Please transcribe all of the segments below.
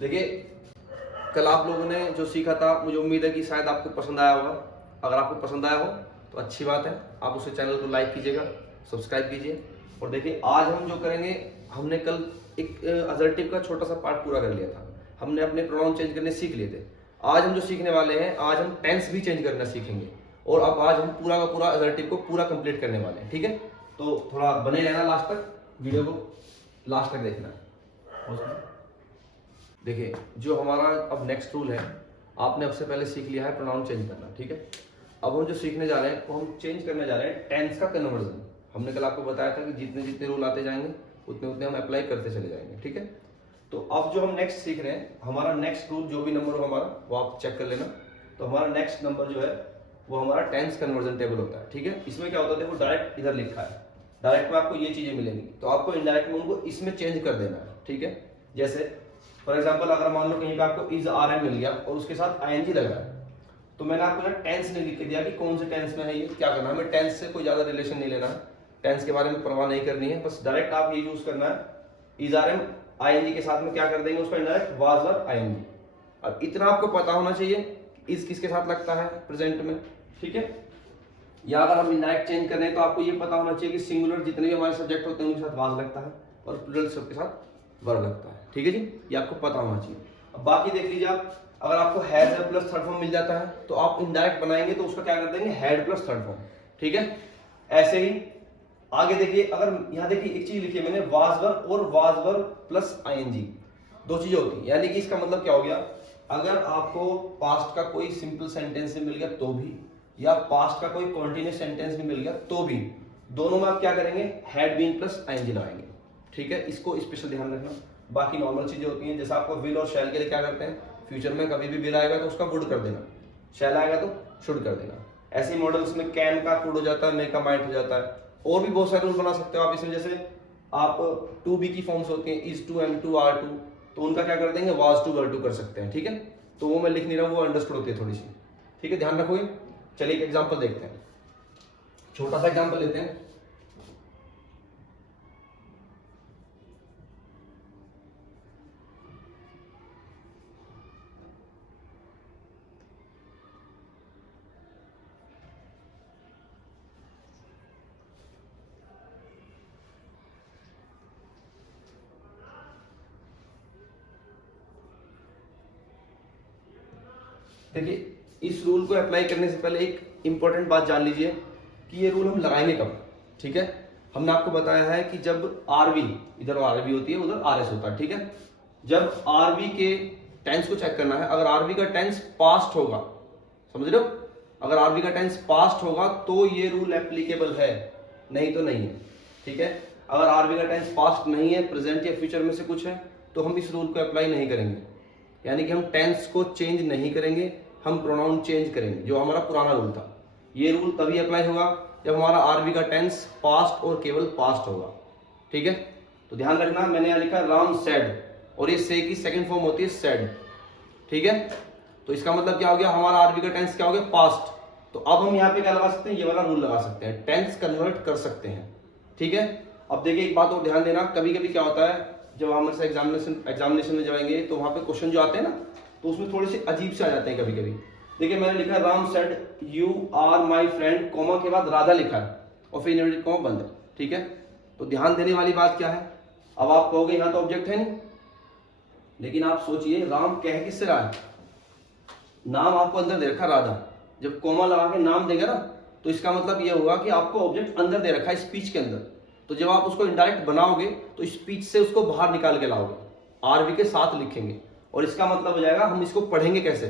देखिए, कल आप लोगों ने जो सीखा था, मुझे उम्मीद है कि शायद आपको पसंद आया होगा। अगर आपको पसंद आया हो तो अच्छी बात है, आप उसे चैनल को लाइक कीजिएगा, सब्सक्राइब कीजिए। और देखिए, आज हम जो करेंगे, हमने कल एक असर्टिव का छोटा सा पार्ट पूरा कर लिया था। हमने अपने प्रोनाउन चेंज करने सीख लिए थे। आज हम जो सीखने वाले हैं, आज हम टेंस भी चेंज करना सीखेंगे। और अब आज हम पूरा का पूरा असर्टिव को पूरा कंप्लीट करने वाले हैं, ठीक है। तो थोड़ा बने रहना लास्ट तक, वीडियो को लास्ट तक देखना। देखिए, जो हमारा अब नेक्स्ट रूल है, आपने अब से पहले सीख लिया है प्रोनाउन चेंज करना, ठीक है। अब हम जो सीखने जा रहे हैं वो हम चेंज करने जा रहे हैं टेंस का कन्वर्जन। हमने कल आपको बताया था कि जितने जितने रूल आते जाएंगे उतने उतने हम अप्लाई करते चले जाएंगे, ठीक है। तो अब जो हम नेक्स्ट सीख रहे हैं, हमारा नेक्स्ट रूल जो भी नंबर हो हमारा, वो आप चेक कर लेना। तो हमारा नेक्स्ट नंबर जो है वो हमारा टेंस कन्वर्जन टेबल होता है, ठीक है। इसमें क्या होता है, देखो डायरेक्ट इधर लिखा है, डायरेक्ट में आपको ये चीजें मिलेंगी, तो आपको इनडायरेक्ट में उनको इसमें चेंज कर देना है, ठीक है। जैसे फॉर एग्जाम्पल, अगर मान लो कहीं पे आपको इज आर एम मिल गया और उसके साथ आईएनजी लग रहा है, तो मैंने आपको ना टेंस नहीं लिख के दिया कि कौन से टेंस में है ये, क्या करना है, हमें टेंस से कोई ज्यादा रिलेशन नहीं लेना है, टेंस के बारे में परवाह नहीं करनी है, बस डायरेक्ट आप ये यूज करना है इज आर एम आईएनजी के साथ में क्या कर देंगे उसका इनडायरेक्ट वाज वर आईएनजी। अब इतना आपको पता होना चाहिए इज किसके साथ लगता है प्रेजेंट में, ठीक है। या अगर हम इनडायरेक्ट चेंज कर रहे हैं तो आपको ये पता होना चाहिए कि सिंगुलर जितने भी हमारे सब्जेक्ट होते हैं उनके साथ वाज लगता है और प्लूरल सबके साथ वर लगता है, ठीक है जी। ये आपको पता होना चाहिए। अब बाकी देख लीजिए आप, अगर आपको हैज प्लस थर्ड फॉर्म मिल जाता है तो आप इनडायरेक्ट बनाएंगे तो उसका क्या कर देंगे हैड प्लस थर्ड फॉर्म, ठीक है। ऐसे ही आगे देखिए, अगर यहाँ देखिए एक चीज लिखी है मैंने, वाजवर और वाजवर प्लस आईएनजी, दो चीजें होती हैं। यानी कि इसका मतलब क्या हो गया, अगर आपको पास्ट का कोई सिंपल सेंटेंस मिल गया तो भी, या पास्ट का कोई कॉन्टिन्यूस सेंटेंस भी मिल गया तो भी, दोनों में आप क्या करेंगे हैड बीन प्लस आईएनजी लगाएंगे, ठीक है। इसको स्पेशल ध्यान रखना। बाकी नॉर्मल चीजें होती हैं, जैसे आपको विल और शैल के लिए क्या करते हैं, फ्यूचर में कभी भी विल आएगा तो उसका वुड कर देना, शैल आएगा तो शुड कर देना। ऐसे मॉडल्स में कैन का कुड हो जाता है, मे का माइट हो जाता है। और भी बहुत सारे रूल बना सकते हो आप इसमें, जैसे आप टू बी की फॉर्म्स होती हैं, is to, am to, are to, तो उनका क्या कर देंगे वाज टू, वर टू कर सकते हैं, ठीक है। तो वो मैं लिख नहीं रहा हूँ, वो अंडरस्टूड होती है थोड़ी सी, ठीक है, ध्यान रखोगे। चलिए एक एग्जाम्पल देखते हैं, छोटा सा एग्जाम्पल लेते हैं। देखिए, इस रूल को अप्लाई करने से पहले एक इंपॉर्टेंट बात जान लीजिए कि ये रूल हम लगाएंगे कब, ठीक है। हमने आपको बताया है कि जब आरवी, इधर आरवी होती है उधर आरएस होता है, ठीक है। जब आरवी के टेंस को चेक करना है, अगर आरवी का टेंस पास्ट होगा, समझ रहे हो, अगर आरवी का टेंस पास्ट होगा तो ये रूल एप्लीकेबल है, नहीं तो नहीं है, ठीक है। अगर आरवी का टेंस पास्ट नहीं है, प्रेजेंट या फ्यूचर में से कुछ है, तो हम इस रूल को अप्लाई नहीं करेंगे। यानी कि हम टेंस को चेंज नहीं करेंगे, हम प्रोनाउन चेंज करेंगे, जो हमारा पुराना रूल था। ये रूल तभी अप्लाई होगा जब हमारा आरवी का टेंस पास्ट और केवल पास्ट होगा, ठीक है। तो ध्यान रखना, मैंने यहाँ लिखा राम सेड, और ये से की सेकंड फॉर्म होती है सेड, ठीक है। तो इसका मतलब क्या हो गया, हमारा आरवी का टेंस क्या हो गया पास्ट। तो अब हम यहाँ पे क्या लगा सकते हैं, ये वाला रूल लगा सकते हैं, टेंस कन्वर्ट कर सकते हैं, ठीक है। अब देखिए एक बात और ध्यान देना, कभी कभी क्या होता है, जब हम ऐसे एग्जामिनेशन में जाएंगे तो वहां पे क्वेश्चन जो आते हैं ना, तो उसमें थोड़े से अजीब से आ जाते हैं कभी कभी। देखिए मैंने लिखा है Ram said you are my friend, comma के बाद राधा लिखा है और फिर इन्वर्टेड कॉमा बंद है, ठीक है। तो ध्यान देने वाली बात क्या है, अब आप कहोगे यहाँ तो ऑब्जेक्ट है नहीं, लेकिन आप सोचिए राम कह किससे रहा है, नाम आपको अंदर दे रखा राधा, जब कॉमा लगा के नाम देगा ना तो इसका मतलब यह होगा कि आपको ऑब्जेक्ट अंदर दे रखा है स्पीच के अंदर। तो जब आप उसको इनडायरेक्ट बनाओगे तो स्पीच से उसको बाहर निकाल के लाओगे, आरवी के साथ लिखेंगे, और इसका मतलब हो जाएगा, हम इसको पढ़ेंगे कैसे,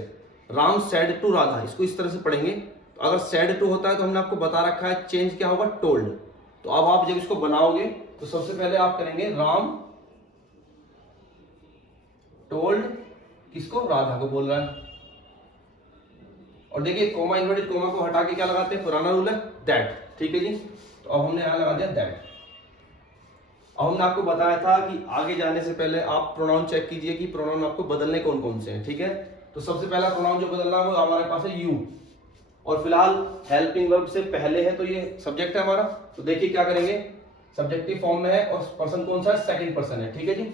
राम सेड टू राधा, इसको इस तरह से पढ़ेंगे। तो अगर सेड टू होता है तो हमने आपको बता रखा है चेंज क्या होगा टोल्ड। तो अब आप जब इसको बनाओगे तो सबसे पहले आप करेंगे राम टोल्ड, किसको, राधा को बोल रहा है। और देखिए कोमा इन्वर्टेड कोमा को हटा के क्या लगाते हैं, पुराना रूल है दैट, ठीक है जी। तो अब हमने यहां लगा दिया दैट। अब हमने आपको बताया था कि आगे जाने से पहले आप प्रोनाउन चेक कीजिए कि प्रोनाउन आपको बदलने कौन कौन से हैं, ठीक है। तो सबसे पहला प्रोनाउन जो बदलना है वो हमारे पास है यू, और फिलहाल हेल्पिंग वर्ब से पहले है तो ये सब्जेक्ट है हमारा। तो देखिए क्या करेंगे, सब्जेक्टिव फॉर्म में है और पर्सन कौन सा है, सेकंड पर्सन है, ठीक है जी।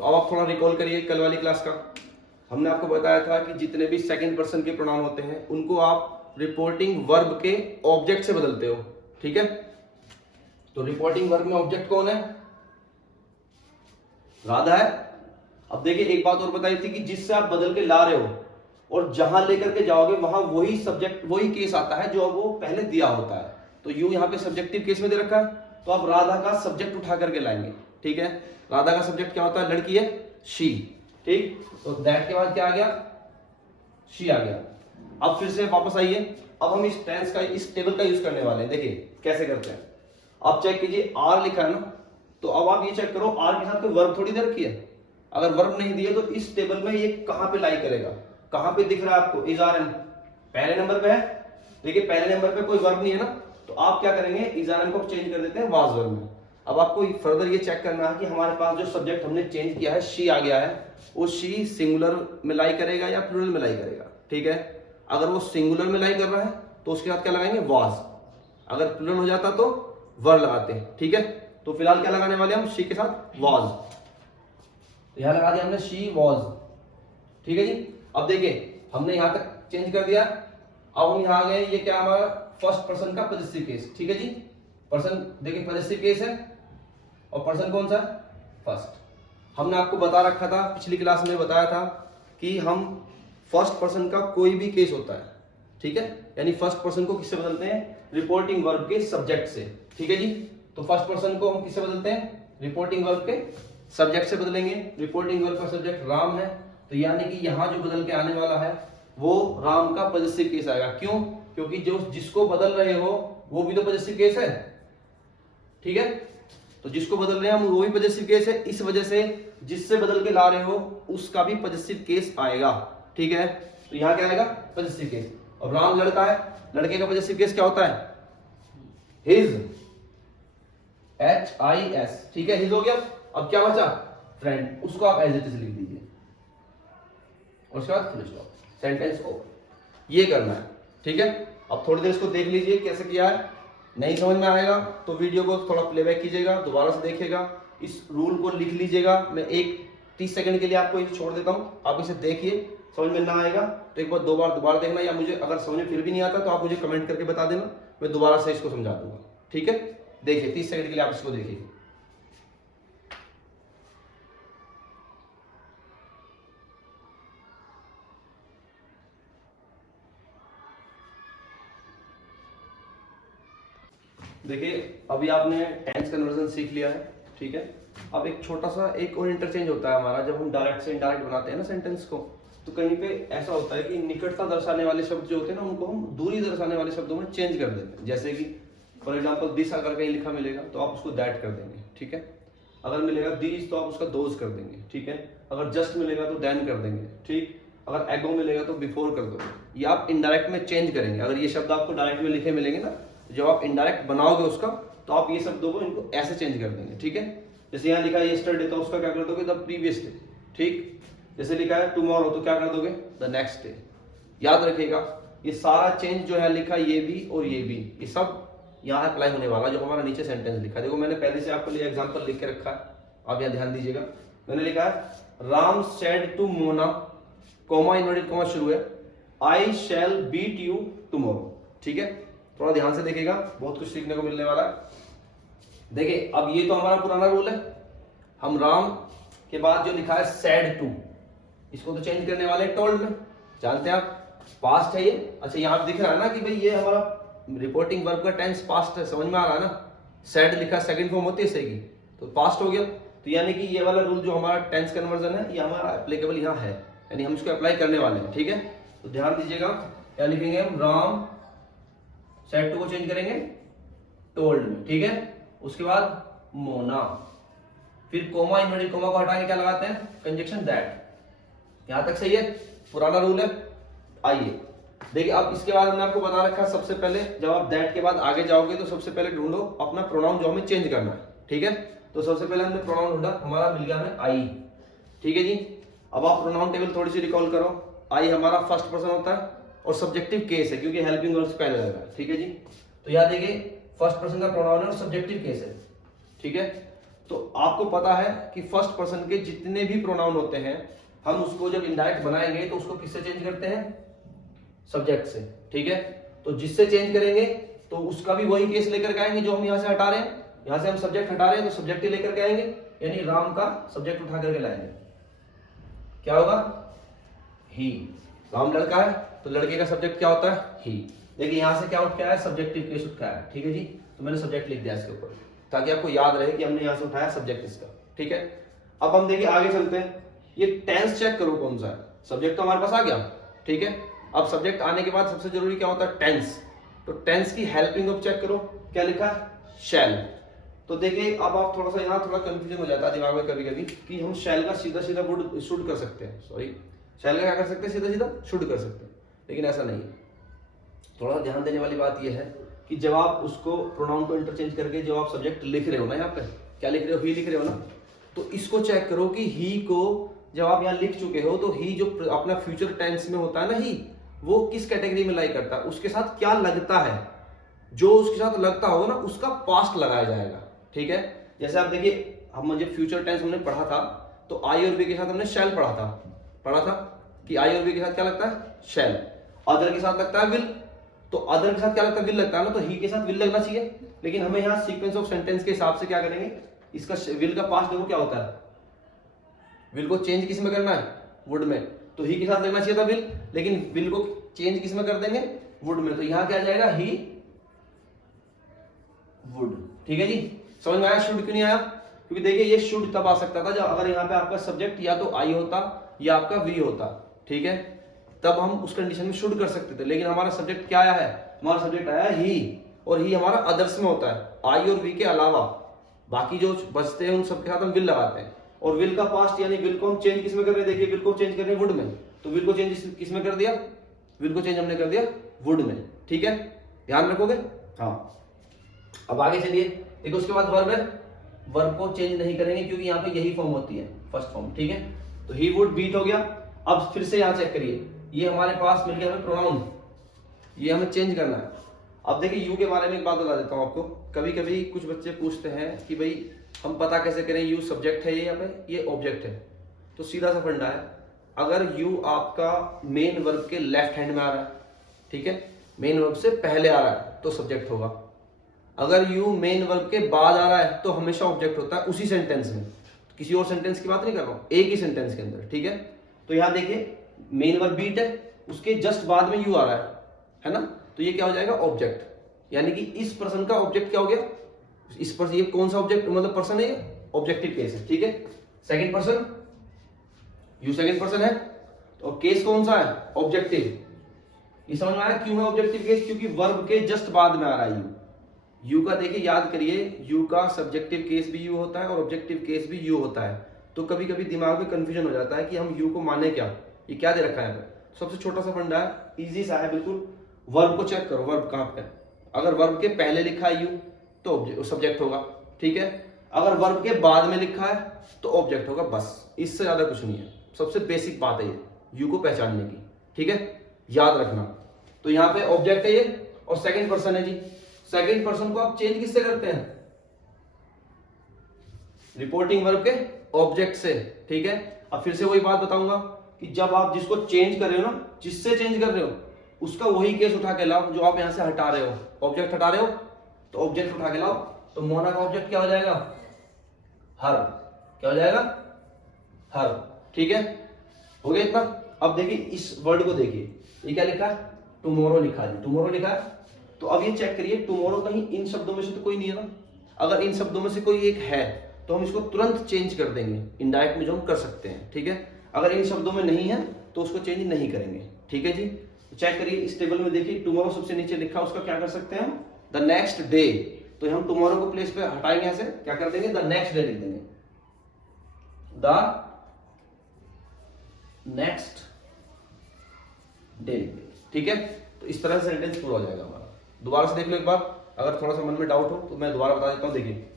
तो अब आप थोड़ा रिकॉल करिए कल वाली क्लास का। हमने आपको बताया था कि जितने भी सेकंड पर्सन के प्रोनाउन होते हैं उनको आप रिपोर्टिंग वर्ब के ऑब्जेक्ट से बदलते हो, ठीक है। तो रिपोर्टिंग वर्ब में ऑब्जेक्ट कौन है? राधा है। अब देखिए एक बात और बताई थी कि जिससे आप बदल के ला रहे हो और जहां लेकर के जाओगे वहां वही सब्जेक्ट वही केस आता है जो वो पहले दिया होता है। तो यू यहाँ पे सब्जेक्टिव केस में दे रखा है, तो आप राधा का सब्जेक्ट उठा करके लाएंगे, ठीक है। राधा का सब्जेक्ट क्या होता है? लड़की है, शी, ठीक। तो दैट के बाद क्या आ गया? शी आ गया। अब फिर से वापस आइए, अब हम इस टेंस का इस टेबल का यूज करने वाले हैं। देखिए कैसे करते हैं, आप चेक कीजिए आर लिखा है ना, तो अब आप ये चेक करो आर के साथ कोई वर्ब थोड़ी दे रखी है। अगर वर्ब नहीं दिए तो इस टेबल में ये कहां पे लाई करेगा? कहां पे दिख रहा है आपको? इज आर एम पहले नंबर पे है। देखिए पहले नंबर पे कोई वर्ब नहीं है ना, तो आप क्या करेंगे? इज आर एम को चेंज कर देते हैं वाज वर्ब में। अब आपको फर्दर ये चेक करना है कि हमारे पास जो सब्जेक्ट हमने चेंज किया है शी आ गया है, वो शी सिंगुलर में लाई करेगा या प्लूरल में लाई करेगा, ठीक है। अगर वो सिंगुलर में लाई कर रहा है तो उसके बाद क्या लगाएंगे? वाज। अगर प्लूरल हो जाता तो वर लगाते हैं, ठीक है। तो फिलहाल क्या लगाने वाले हम? शी के साथ वाज। तो यहां लगा दिया हमने शी वाज, ठीक है जी। अब देखिए हमने यहां तक चेंज कर दिया। अब हम यहां आ गए, ये क्या हमारा फर्स्ट पर्सन का पॉजिटिव केस, ठीक है जी। पर्सन देखिए पॉजिटिव केस है और पर्सन कौन सा? फर्स्ट। हमने आपको बता रखा था, पिछली क्लास में बताया था कि हम फर्स्ट पर्सन का कोई भी केस होता है, ठीक है, यानी फर्स्ट पर्सन को किससे बदलते हैं? रिपोर्टिंग वर्ब के सब्जेक्ट से, ठीक है जी। तो फर्स्ट पर्सन को हम किससे बदलते हैं? रिपोर्टिंग वर्ब के सब्जेक्ट से बदलेंगे। रिपोर्टिंग वर्ब का सब्जेक्ट राम है, तो यानी कि यहां जो बदल के आने वाला है वो राम का पॉजिटिव केस आएगा। क्यों? क्योंकि जो जिसको बदल रहे हो वो भी तो पॉजिटिव केस है, ठीक है। तो जिसको बदल रहे हैं हम वो भी पॉजिटिव केस है, इस वजह से जिससे बदल के ला रहे हो उसका भी पॉजिटिव केस आएगा, ठीक है। तो यहां क्या आएगा? Positive case. और राम लड़का है, लड़के का पॉजिटिव केस क्या होता है? हिज, HIS, ठीक है, हिज हो गया। अब क्या बचा? फ्रेंड, उसको आप एज इट इज लिख दीजिए और उसके बाद फुल स्टॉप, सेंटेंस ओवर। ये करना है, ठीक है। अब थोड़ी देर इसको देख लीजिए कैसे किया है। नहीं समझ में आएगा तो वीडियो को थोड़ा प्लेबैक कीजिएगा, दोबारा से देखिएगा, इस रूल को लिख लीजिएगा। मैं 30 सेकंड के लिए आपको इसे छोड़ देता हूं, आप इसे देखिए। समझ में ना आएगा तो एक बार दोबारा देखना, या मुझे अगर समझ में फिर भी नहीं आता तो आप मुझे कमेंट करके बता देना, मैं दोबारा से इसको समझा दूंगा, ठीक है। देखिए 30 सेकंड के लिए आप इसको देखिए। देखिए अभी आपने टेंस कन्वर्जन सीख लिया है, ठीक है। अब एक छोटा सा एक और इंटरचेंज होता है हमारा, जब हम डायरेक्ट से इनडायरेक्ट बनाते हैं ना सेंटेंस को, तो कहीं पे ऐसा होता है कि निकटता दर्शाने वाले शब्द जो होते हैं ना उनको हम दूरी दर्शाने वाले शब्दों में चेंज कर देते हैं। जैसे कि फॉर एग्जाम्पल दिस अगर कहीं लिखा मिलेगा तो आप उसको दैट कर देंगे, ठीक है। अगर मिलेगा दीज तो आप उसका दोज कर देंगे, ठीक है। अगर जस्ट मिलेगा तो देन कर देंगे, ठीक। अगर एगो मिलेगा तो बिफोर कर दोगे। ये आप इनडायरेक्ट में चेंज करेंगे। अगर ये शब्द आपको डायरेक्ट में लिखे मिलेंगे ना, जब आप इनडायरेक्ट बनाओगे उसका तो आप ये शब्दों को इनको ऐसे चेंज कर देंगे, ठीक है। जैसे यहाँ लिखा है यस्टरडे तो उसका क्या कर दोगे? द प्रीवियस डे, ठीक। जैसे लिखा है टुमारो तो क्या कर दोगे? The next day. याद रखिएगा ये सारा चेंज जो है लिखा, ये भी और ये भी, ये सब यहाँ अप्लाई होने वाला जो हमारा नीचे सेंटेंस लिखा है। देखो मैंने पहले से आपके लिए एग्जांपल लिख के रखा है, आप यहाँ ध्यान दीजिएगा। मैंने लिखा है Ram said to Mona, comma inverted comma शुरू है, I shall beat you tomorrow, ठीक है। थोड़ा ध्यान से देखिएगा, बहुत कुछ सीखने को मिलने वाला है। देखिए अब ये तो हमारा पुराना रूल है, हम राम के बाद जो लिखा है सैड टू, इसको तो चेंज करने वाले टोल्ड में, जानते हैं आप, पास्ट है ये। अच्छा यहाँ दिख रहा है ना कि भाई ये हमारा रिपोर्टिंग वर्ब का टेंस पास्ट है, समझ में आ रहा है ना। सैड लिखा सेकंड फॉर्म होती है से की, तो पास्ट हो गया। तो यानी कि ये वाला रूल जो हमारा टेंस कन्वर्जन है ये हमारा एप्लीकेबल यहाँ है, यानी हम इसको अप्लाई करने वाले हैं, ठीक है। तो ध्यान दीजिएगा क्या लिखेंगे हम, राम सेड टू को चेंज करेंगे टोल्ड में, ठीक है। उसके बाद मोना, फिर कोमा इन्वर्टेड कोमा को हटा के क्या लगाते हैं? Conjunction that. यहां तक सही है, पुराना रूल है। आइए देखिए अब इसके बाद मैंने आपको बता रखा है, सबसे पहले जब आप दैट के बाद आगे जाओगे तो सबसे पहले ढूंढो अपना प्रोनाउन जो हमें चेंज करना है, ठीक है। तो सबसे पहले हमने प्रोनाउन ढूंढा, हमारा मिल गया हमें आई, ठीक है जी। अब आप प्रोनाउन टेबल थोड़ी सी रिकॉल करो। आई हमारा फर्स्ट पर्सन होता है और सब्जेक्टिव केस है क्योंकि हेल्पिंग वर्ब से पहले लगा है, ठीक है जी। तो याद देखिए फर्स्ट पर्सन का प्रोनाउन है और सब्जेक्टिव केस है, ठीक है। तो आपको पता है कि फर्स्ट पर्सन के जितने भी प्रोनाउन होते हैं हम उसको जब इनडायरेक्ट बनाएंगे तो उसको किससे चेंज करते हैं? सब्जेक्ट से, ठीक है। तो जिससे चेंज करेंगे तो उसका भी वही केस लेकर के आएंगे जो हम यहाँ से हटा रहे हैं। यहाँ से हम सब्जेक्ट हटा रहे हैं तो सब्जेक्ट ही लेकर के आएंगे, यानी राम का सब्जेक्ट उठा करके लाएंगे। क्या होगा? ही। राम लड़का है तो लड़के का सब्जेक्ट क्या होता है? ही। देखिए यहाँ से क्या उठ के आया? सब्जेक्टिव केस उठ के आया, ठीक है जी। तो मैंने सब्जेक्ट लिख दिया इसके ऊपर ताकि आपको याद रहे कि हमने यहाँ से उठाया सब्जेक्ट इसका, ठीक है। अब हम देखिए आगे चलते हैं। ये टेंस चेक करो कौन सा है। सब्जेक्ट तो हमारे पास आ गया, ठीक है। अब सब्जेक्ट आने के बाद सबसे जरूरी क्या होता है? टेंस। तो टेंस की हेल्पिंग ऑफ चेक करो, क्या लिखा है? शैल। तो देखिए अब आप थोड़ा सा यहाँ थोड़ा कंफ्यूजन हो जाता है दिमाग में कभी कभी कि हम शैल का सीधा सीधा वुड शुड कर सकते हैं, सॉरी शैल का क्या कर सकते हैं? सीधा सीधा शुड कर सकते हैं, लेकिन ऐसा नहीं है। थोड़ा ध्यान देने वाली बात यह है कि जब आप उसको प्रोनाउन को इंटरचेंज करके जब आप सब्जेक्ट लिख रहे हो ना, यहाँ पे क्या लिख रहे हो? ही लिख रहे हो ना, तो इसको चेक करो कि ही को जब आप यहाँ लिख चुके हो तो ही जो अपना फ्यूचर टेंस में होता है ना, ही वो किस कैटेगरी में लाई करता है? उसके साथ क्या लगता है? जो उसके साथ लगता हो ना उसका पास्ट लगाया जाएगा, ठीक है। जैसे आप देखिए हम मुझे फ्यूचर टेंस हमने पढ़ा था तो आई और बी के साथ हमने शैल पढ़ा था कि आई और बी के साथ क्या लगता है? शैल। अदर के साथ लगता है विल, तो अदर के साथ क्या लगता है? विल लगता है ना, तो ही के साथ विल लगना चाहिए। लेकिन हमें यहाँ सीक्वेंस ऑफ सेंटेंस के हिसाब से क्या करेंगे? इसका विल का पास्ट देखो क्या होता है? विल को चेंज किस में करना है? वुड में। तो ही के साथ लगना चाहिए था विल, लेकिन विल को चेंज किस में कर देंगे? वुड में। तो यहाँ क्या आ जाएगा? ही वुड, ठीक है जी। समझ में आया? शुड क्यों नहीं आया? क्योंकि देखिए ये शुड तब आ सकता था जब अगर यहाँ पे आपका सब्जेक्ट या तो आई होता या आपका वी होता, ठीक है, तब हम उस कंडीशन में शुड कर सकते थे। लेकिन हमारा सब्जेक्ट क्या आया है? हमारा सब्जेक्ट आया है ही, और ही हमारा अदर्स में होता है, आई और वी के अलावा बाकी जो बचते हैं उन सबके साथ हम विल लगाते हैं। और विल का पास्ट यानी विल को हम चेंज किस में कर रहे हैं? देखिए विल को चेंज कर रहे हैं वुड में, तो विल को चेंज किस में कर दिया? विल को चेंज हमने कर दिया वुड में, ठीक है। ध्यान रखोगे? हाँ। अब आगे चलिए, देखो उसके बाद वर्ब है। वर्ब को चेंज नहीं करेंगे क्योंकि यहाँ पे यही फॉर्म होती है, फर्स्ट फॉर्म, ठीक है। तो ही वुड बीट हो गया। अब फिर से यहाँ चेक करिए, ये हमारे पास मिल गया हमें प्रोनाउन, ये हमें चेंज करना है। अब देखिए यू के बारे में एक बात बता देता हूँ आपको। कभी कभी कुछ बच्चे पूछते हैं कि भाई हम पता कैसे करें यू सब्जेक्ट है ये या पे ये ऑब्जेक्ट है? तो सीधा सा फंडा है, अगर यू आपका मेन वर्ब के लेफ्ट हैंड में आ रहा है, ठीक है, मेन वर्ब से पहले आ रहा है तो सब्जेक्ट होगा। अगर यू मेन वर्ब के बाद आ रहा है तो हमेशा ऑब्जेक्ट होता है उसी सेंटेंस में, किसी और सेंटेंस की बात नहीं कर रहा हूँ, एक ही सेंटेंस के अंदर, ठीक है। तो यहाँ देखिए मेन वर्ब बीट है, उसके जस्ट बाद में यू आ रहा है ना, तो ये क्या हो जाएगा? ऑब्जेक्ट। यानी कि इस पर्सन का ऑब्जेक्ट क्या हो गया? इस पर ये कौन सा ऑब्जेक्ट मतलब पर्सन है? ऑब्जेक्टिव केस है, ठीक है। Second person, you second person है, तो केस कौन सा है? ऑब्जेक्टिव। ये समझ में आया क्यों है ऑब्जेक्टिव केस? क्योंकि वर्ब के जस्ट बाद में आ रहा है यू का। देखिए याद करिए, यू का सब्जेक्टिव केस भी यू होता है और ऑब्जेक्टिव केस भी यू होता है। तो कभी कभी दिमाग में कंफ्यूजन हो जाता है कि हम यू को माने क्या, ये क्या दे रखा है यहाँ पे। सबसे छोटा सा फंडा है, इजी सा है बिल्कुल। वर्ब को चेक करो, वर्ब कहाँ पे है? अगर वर्ब के पहले लिखा है यू तो सब्जेक्ट होगा, ठीक है। अगर वर्ब के बाद में लिखा है तो ऑब्जेक्ट होगा, बस इससे ज्यादा कुछ नहीं है। सबसे बेसिक बात है ये यू को पहचानने की, ठीक है, याद रखना। तो यहाँ पे ऑब्जेक्ट है ये और सेकंड पर्सन है जी। सेकंड पर्सन को आप चेंज किससे करते हैं? रिपोर्टिंग वर्ब के ऑब्जेक्ट से, ठीक है। अब फिर से वही बात बताऊंगा कि जब आप जिसको चेंज कर रहे हो ना, जिससे चेंज कर रहे हो उसका वही केस उठा के लाओ जो आप यहां से हटा रहे हो। ऑब्जेक्ट हटा रहे हो तो ऑब्जेक्ट उठा के लाओ। तो मोना का ऑब्जेक्ट क्या हो जाएगा? हर। क्या हो जाएगा? हर, ठीक है। हो गया इतना। अब देखिए इस वर्ड को देखिए, ये क्या लिखा है? टुमारो लिखा है, टुमारो लिखा है। तो अब ये चेक करिए, टुमारो कहीं इन शब्दों में से तो कोई नहीं है ना। अगर इन शब्दों में से कोई एक है तो हम इसको तुरंत चेंज कर देंगे, इनडायरेक्ट में जो हम कर सकते हैं, ठीक है। अगर इन शब्दों में नहीं है तो उसको चेंज नहीं करेंगे, ठीक है जी। चेक करिए इस टेबल में, देखिए टुमारो सबसे नीचे लिखा, उसका क्या कर सकते हैं हम? The next day. तो हम टुमारो को प्लेस पे हटाएंगे, ऐसे क्या कर देंगे? द नेक्स्ट डे लिख देंगे, द नेक्स्ट डे, ठीक है। तो इस तरह से सेंटेंस पूरा हो जाएगा हमारा। दोबारा से देख लो एक बार, अगर थोड़ा सा मन में डाउट हो तो मैं दोबारा बता देता हूँ। देखिए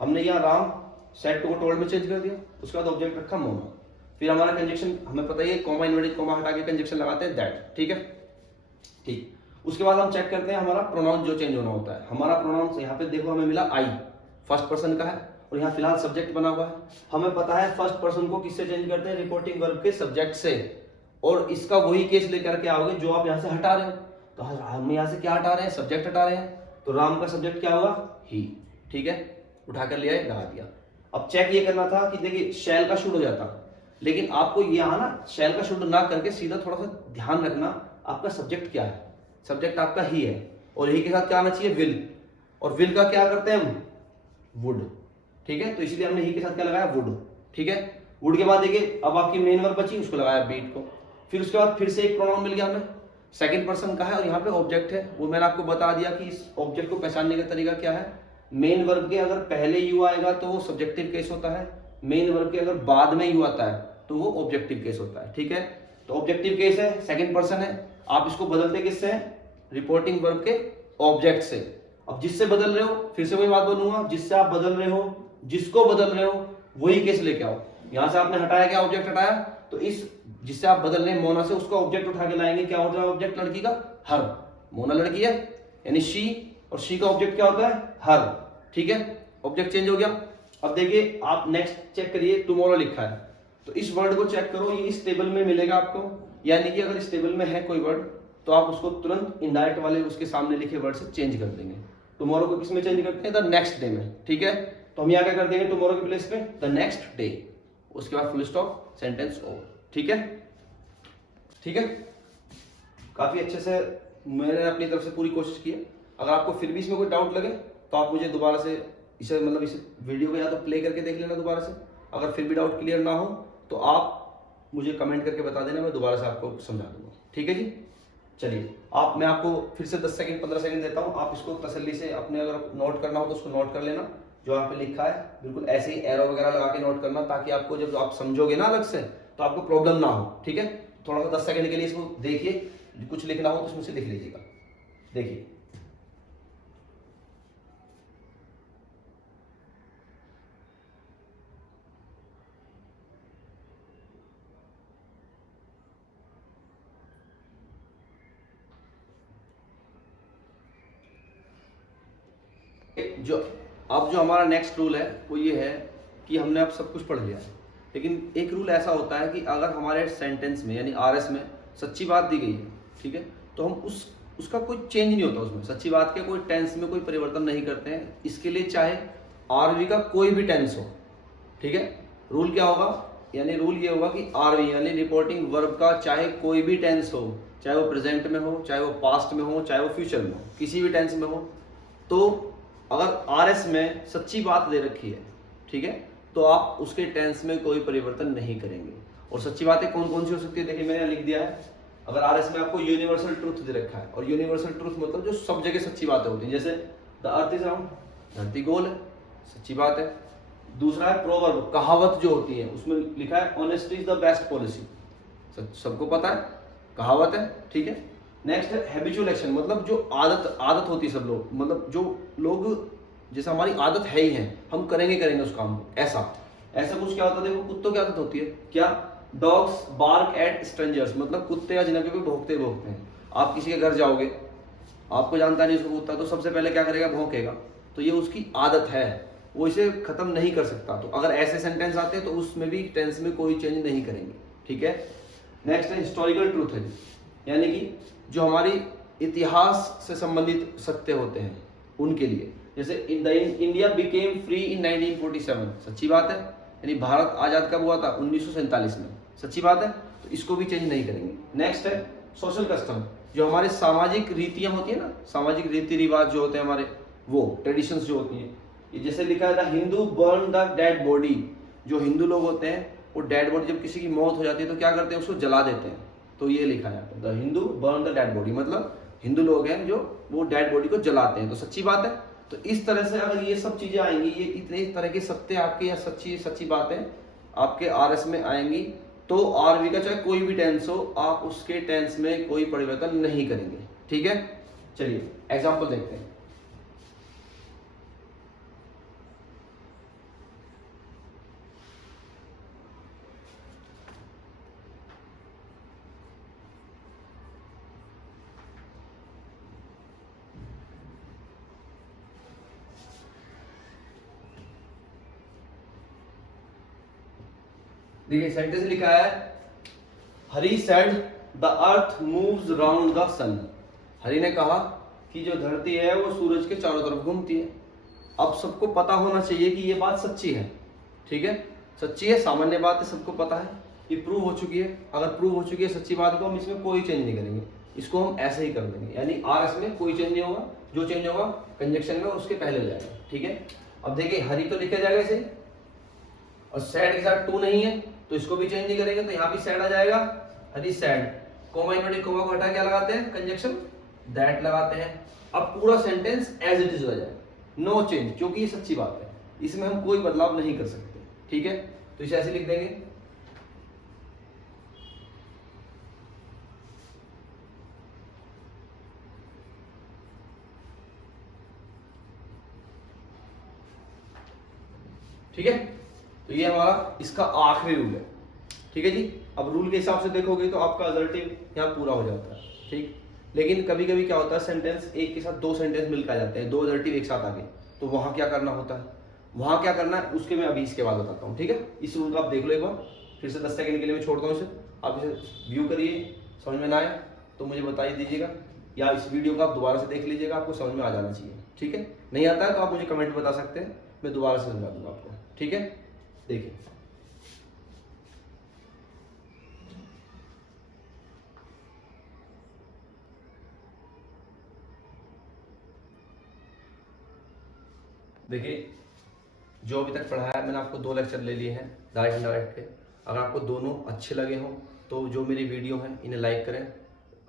हमने यहाँ राम सेट टू टोल्ड में चेंज कर दिया, उसके बाद ऑब्जेक्ट रखा मोना, फिर हमारा कंजक्शन हमें पता ही है, कॉमा इन्वर्टेड कॉमा हटा के कंजक्शन लगाते हैं दैट, ठीक है, ठीक। उसके बाद हम चेक करते हैं हमारा प्रोनाउन जो चेंज होना होता है। हमारा प्रोनाउन यहाँ पे देखो हमें मिला आई, फर्स्ट पर्सन का है, और यहाँ फिलहाल सब्जेक्ट बना हुआ है। हमें पता है फर्स्ट पर्सन को किससे चेंज करते हैं, रिपोर्टिंग वर्ब के सब्जेक्ट से, और इसका वही केस लेकर के आओगे जो आप यहाँ से हटा रहे हो। तो हम यहाँ से क्या हटा रहे हैं, सब्जेक्ट हटा रहे हैं, तो राम का सब्जेक्ट क्या होगा, ही। ठीक है, उठा कर लिया, लगा दिया। अब चेक ये करना था कि देखिए शैल का शुड हो जाता, लेकिन आपको यहाँ ना शैल का शुड ना करके सीधा थोड़ा सा ध्यान रखना आपका सब्जेक्ट क्या है। सब्जेक्ट आपका ही है, और ही के साथ क्या आना चाहिए, विल, और विल का क्या करते हैं हम, वुड। ठीक है, तो इसीलिए हमने ही के साथ क्या लगाया, वुड। ठीक है, वुड के बाद देखिए अब आपकी मेन वर्ब बची, उसको लगाया बीट को। फिर उसके बाद फिर से एक प्रोनाउन मिल गया हमें, सेकंड पर्सन का है, और यहाँ पे ऑब्जेक्ट है। वो मैंने आपको बता दिया कि इस ऑब्जेक्ट को पहचानने का तरीका क्या है। मेन वर्ब के अगर पहले यू आएगा तो वो सब्जेक्टिव केस होता है, मेन वर्ब के अगर बाद में यू आता है तो वो ऑब्जेक्टिव केस होता है। ठीक है, तो ऑब्जेक्टिव केस है, सेकंड पर्सन है, आप इसको बदलते किससे हैं, रिपोर्टिंग वर्ब के ऑब्जेक्ट से। अब जिससे बदल रहे हो, फिर से वही बात बोलूंगा, जिससे आप बदल रहे हो, जिसको बदल रहे हो, वही केस लेके आओ। यहां से आपने हटाया क्या, ऑब्जेक्ट हटाया, तो इस जिससे आप बदल रहे हैं मोना से, उसका ऑब्जेक्ट उठा के लाएंगे, क्या होता है ऑब्जेक्ट, लड़की का हर। मोना लड़की है यानी शी, और शी का ऑब्जेक्ट क्या होता है, हर। ठीक है, ऑब्जेक्ट चेंज हो गया। अब देखिए आप नेक्स्ट चेक करिए, टुमारो लिखा है, तो इस वर्ड को चेक करो, ये इस टेबल में मिलेगा आपको, यानी कि अगर इस टेबल में है कोई वर्ड तो आप उसको तुरंत इनडायरेक्ट वाले उसके सामने लिखे वर्ड से चेंज कर देंगे। टुमारो को किस में चेंज करते हैं, द नेक्स्ट डे में। ठीक है, तो हम यहाँ क्या कर देंगे, टुमारो के प्लेस पे द नेक्स्ट डे, उसके बाद फुल स्टॉप, सेंटेंस ओवर। ठीक है, ठीक है, काफी अच्छे से मैंने अपनी तरफ से पूरी कोशिश की है। अगर आपको फिर भी इसमें कोई डाउट लगे तो आप मुझे दोबारा से इसे मतलब इस वीडियो को या तो प्ले करके देख लेना दोबारा से। अगर फिर भी डाउट क्लियर ना हो तो आप मुझे कमेंट करके बता देना, मैं दोबारा से आपको समझा दूंगा। ठीक है जी, चलिए मैं आपको फिर से 10 सेकंड 15 सेकंड देता हूँ, आप इसको तसल्ली से अपने अगर नोट करना हो तो उसको नोट कर लेना, जो यहाँ पे लिखा है बिल्कुल ऐसे ही एरो वगैरह लगा के नोट करना, ताकि आपको जब आप समझोगे ना अलग से तो आपको प्रॉब्लम ना हो। ठीक है, थोड़ा सा 10 सेकंड के लिए इसको देखिए, कुछ लिखना हो तो उसमें से लिख लीजिएगा। देखिए जो अब जो हमारा नेक्स्ट रूल है वो ये है कि हमने अब सब कुछ पढ़ लिया है, लेकिन एक रूल ऐसा होता है कि अगर हमारे सेंटेंस में यानी आरएस में सच्ची बात दी गई है, ठीक है, तो हम उसका कोई चेंज नहीं होता, उसमें सच्ची बात के कोई टेंस में कोई परिवर्तन नहीं करते हैं। इसके लिए चाहे आरवी का कोई भी टेंस हो, ठीक है, रूल क्या होगा, यानी रूल ये होगा कि आरवी यानी रिपोर्टिंग वर्ब का चाहे कोई भी टेंस हो, चाहे वो प्रेजेंट में हो, चाहे वो पास्ट में हो, चाहे वो फ्यूचर में हो, किसी भी टेंस में हो, तो अगर आरएस में सच्ची बात दे रखी है, ठीक है, तो आप उसके टेंस में कोई परिवर्तन नहीं करेंगे। और सच्ची बातें कौन कौन सी हो सकती है, देखिए मैंने लिख दिया है। अगर आरएस में आपको यूनिवर्सल ट्रूथ दे रखा है, और यूनिवर्सल ट्रूथ मतलब जो सब जगह सच्ची बातें होती हैं, जैसे द अर्थ इज राउंड, धरती गोल है, सच्ची बात है। दूसरा है प्रोवर्ब, कहावत जो होती है, उसमें लिखा है honesty is the best policy, सबको पता है, कहावत है, ठीक है। नेक्स्ट है हैबिचुअल एक्शन, मतलब जो आदत होती है सब लोग, मतलब जो लोग जैसे हमारी आदत है ही है, हम करेंगे उस काम को, ऐसा कुछ क्या होता है, देखो कुत्तों की आदत होती है क्या, डॉग्स बार्क एट स्ट्रेंजर्स, मतलब कुत्ते अजनबी पे भौंकते हैं। आप किसी के घर जाओगे, आपको जानता नहीं उसको कुत्ता, तो सबसे पहले क्या करेगा, भौंकेगा, तो ये उसकी आदत है, वो इसे खत्म नहीं कर सकता। तो अगर ऐसे सेंटेंस आते हैं तो उसमें भी टेंस में कोई चेंज नहीं करेंगे, ठीक है। नेक्स्ट है हिस्टोरिकल ट्रूथ है, यानी कि जो हमारी इतिहास से संबंधित सत्य होते हैं उनके लिए, जैसे इंडिया बिकेम फ्री इन 1947, सच्ची बात है, यानी भारत आजाद कब हुआ था, 1947 में, सच्ची बात है, तो इसको भी चेंज नहीं करेंगे। नेक्स्ट है सोशल कस्टम, जो हमारे सामाजिक रीतियां होती है ना, सामाजिक रीति रिवाज जो होते हैं हमारे, वो ट्रेडिशंस जो होती हैं, ये जैसे लिखा है the Hindu burn the dead body, जो हिंदू लोग होते हैं वो डेड बॉडी, जब किसी की मौत हो जाती है तो क्या करते हैं, उसको जला देते हैं, तो ये लिखा है the Hindu burn the dead body, मतलब हिंदू लोग हैं जो वो डेड बॉडी को जलाते हैं, तो सच्ची बात है। तो इस तरह से अगर ये सब चीजें आएंगी, ये इतने तरह के सत्य आपके या सच्ची बातें आपके आरएस में आएंगी, तो आरवी का चाहे कोई भी टेंस हो, आप उसके टेंस में कोई परिवर्तन नहीं करेंगे, ठीक है। चलिए एग्जाम्पल देखते हैं। देखिए सेंटेंस लिखा है, Hari said the earth moves round the sun. Hari ने कहा कि जो धरती है वो सूरज के चारों तरफ घूमती है। अब सबको पता होना चाहिए कि ये बात सच्ची है, ठीक है, सच्ची है, सामान्य बात है, सबको पता है, ये प्रूव हो चुकी है। अगर प्रूव हो चुकी है सच्ची बात तो हम इसमें कोई चेंज नहीं करेंगे, इसको हम ऐसे ही कर देंगे, यानी आर एस में कोई चेंज नहीं होगा, जो चेंज होगा कंजक्शन में उसके पहले हो जाएगा, ठीक है। अब देखिए हरी तो लिखा जाएगा ऐसे, और सैड के साथ टू नहीं है तो इसको भी चेंज नहीं करेंगे, तो यहाँ भी सैड आ जाएगा, हरी सैड, कोमा इन्वर्टेड कोमा को हटा क्या लगाते हैं, कंजक्शन दैट लगाते हैं। अब पूरा सेंटेंस एज इट इज हो जाएगा, नो चेंज, क्योंकि ये सच्ची बात है, इसमें हम कोई बदलाव नहीं कर सकते, ठीक है। तो इसे ऐसे लिख देंगे, ठीक है। तो ये हमारा इसका आखिरी रूल है, ठीक है जी। अब रूल के हिसाब से देखोगे तो आपका अजर्टिव यहाँ पूरा हो जाता है, ठीक। लेकिन कभी कभी क्या होता है, सेंटेंस एक के साथ दो सेंटेंस मिलकर जाते हैं, दो अजर्टिव एक साथ आ गए, तो वहां क्या करना होता है, वहां क्या करना है उसके मैं अभी इसके बाद बताता हूँ, ठीक है। इस रूल का आप देख लो एक बार, फिर से 10 सेकंड के लिए मैं छोड़ता हूँ इसे, आप इसे व्यू करिए, समझ में ना आए तो मुझे बता ही दीजिएगा, या इस वीडियो को आप दोबारा से देख लीजिएगा, आपको समझ में आ जाना चाहिए, ठीक है। नहीं आता है तो आप मुझे कमेंट बता सकते हैं, मैं दोबारा से समझा दूंगा आपको, ठीक है। देखिए देखिए जो अभी तक पढ़ाया मैंने आपको 2 लेक्चर ले लिए हैं डायरेक्ट इनडायरेक्ट के। अगर आपको दोनों अच्छे लगे हों तो जो मेरी वीडियो हैं इन्हें लाइक करें,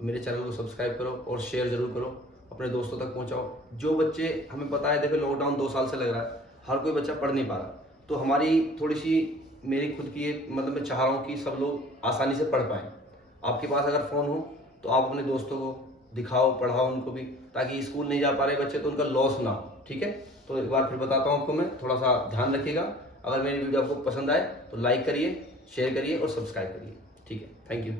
मेरे चैनल को सब्सक्राइब करो और शेयर जरूर करो, अपने दोस्तों तक पहुंचाओ। जो बच्चे, हमें पता है देखो लॉकडाउन 2 साल से लग रहा है, हर कोई बच्चा पढ़ नहीं पा रहा, तो हमारी थोड़ी सी, मेरी खुद की ये मतलब मैं चाह रहा हूँ कि सब लोग आसानी से पढ़ पाएँ। आपके पास अगर फ़ोन हो तो आप अपने दोस्तों को दिखाओ, पढ़ाओ उनको भी, ताकि स्कूल नहीं जा पा रहे बच्चे तो उनका लॉस ना हो, ठीक है। तो एक बार फिर बताता हूँ आपको मैं, थोड़ा सा ध्यान रखिएगा। अगर मेरी वीडियो आपको पसंद आए तो लाइक करिए, शेयर करिए और सब्सक्राइब करिए, ठीक है। Thank you.